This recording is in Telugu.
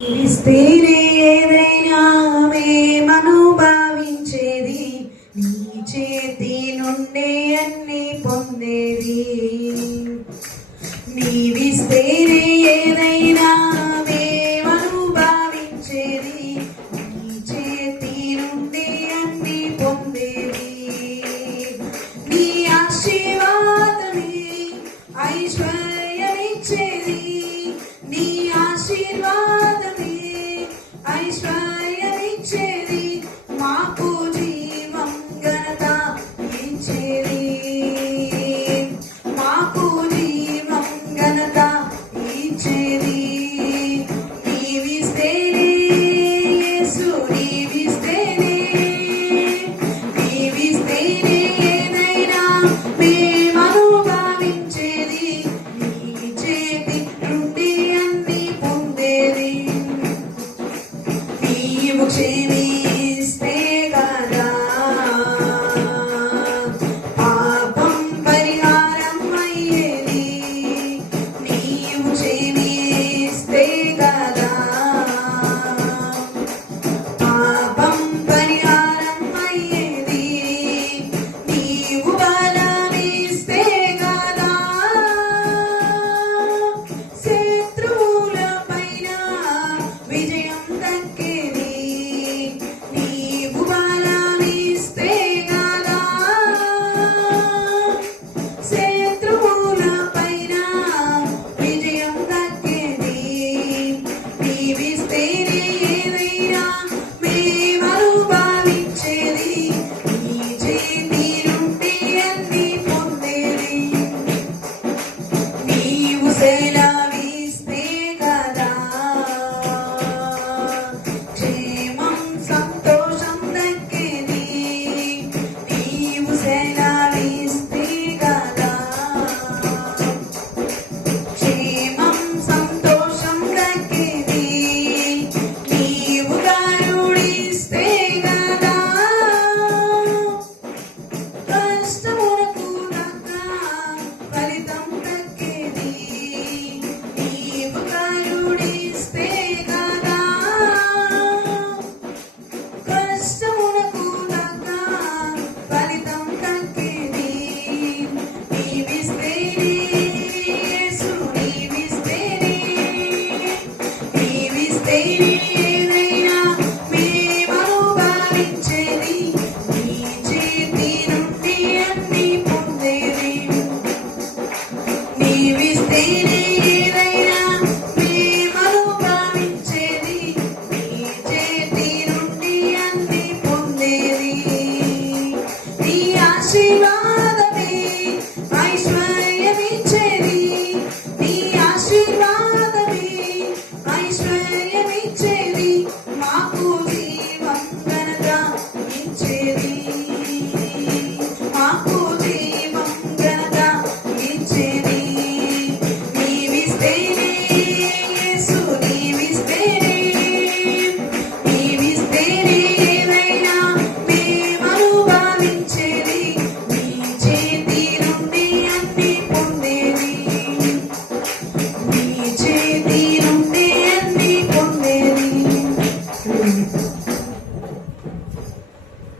ఇస్తేనే ఏదైనా మేమను భావించేది, నీ చేతి నుండే అన్ని పొందేది. నీవిస్తేనే ఏదైనా మేమను భావించేది, నీ చేతి నుండే అన్ని పొందేది. నీ ఆశీర్వాదమే ఐశ్వర్యమిచ్చేది, నీ ఆశీర్వాదమే ఐశ్వర్యమిచ్చేది, మాకు జీవం ఘనత ఇచ్చేది, మాకు జీవం ఘనత ఇచ్చేది. నీవిస్తేనే యేసు, నీవిస్తేనే, నీవిస్తేనే ఏదైనా మేమను భావించేది, నీ చేతి నుండి అన్ని పొందేది. నీవు క్షమిస్తే గదా పాపం పరిహారం అయ్యేది, నీవు క్షమిస్తే గదా పాపం పరిహారం అయ్యేది. నీవు బలమిస్తే గదా శత్రువుల పైన విజయం దక్కేది, నీవు బలమిస్తే గదా శత్రువుల పైన విజయం దక్కేది. నీవిస్తేనే ఏదైనా మేమను భావించేది, నీ చేతి నుండి అన్ని పొందేది. నీవు సెలవిస్తే గదా క్షేమం సంతోషం దక్కేది, నీవు సెలవిస్తే గదా క్షేమం సంతోషం దక్కేది.